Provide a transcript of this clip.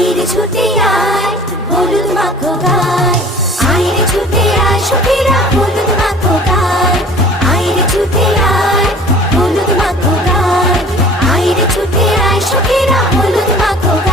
আইরে ছুটে আয় হলুদ মাখো গায়, আইরে ছুটে আয় সখীরা হলুদ মাখো গায়, আইরে ছুটে আয় হলুদ মাখো গায়, আইরে ছুটে আয় সখীরা হলুদ মাখো গায়।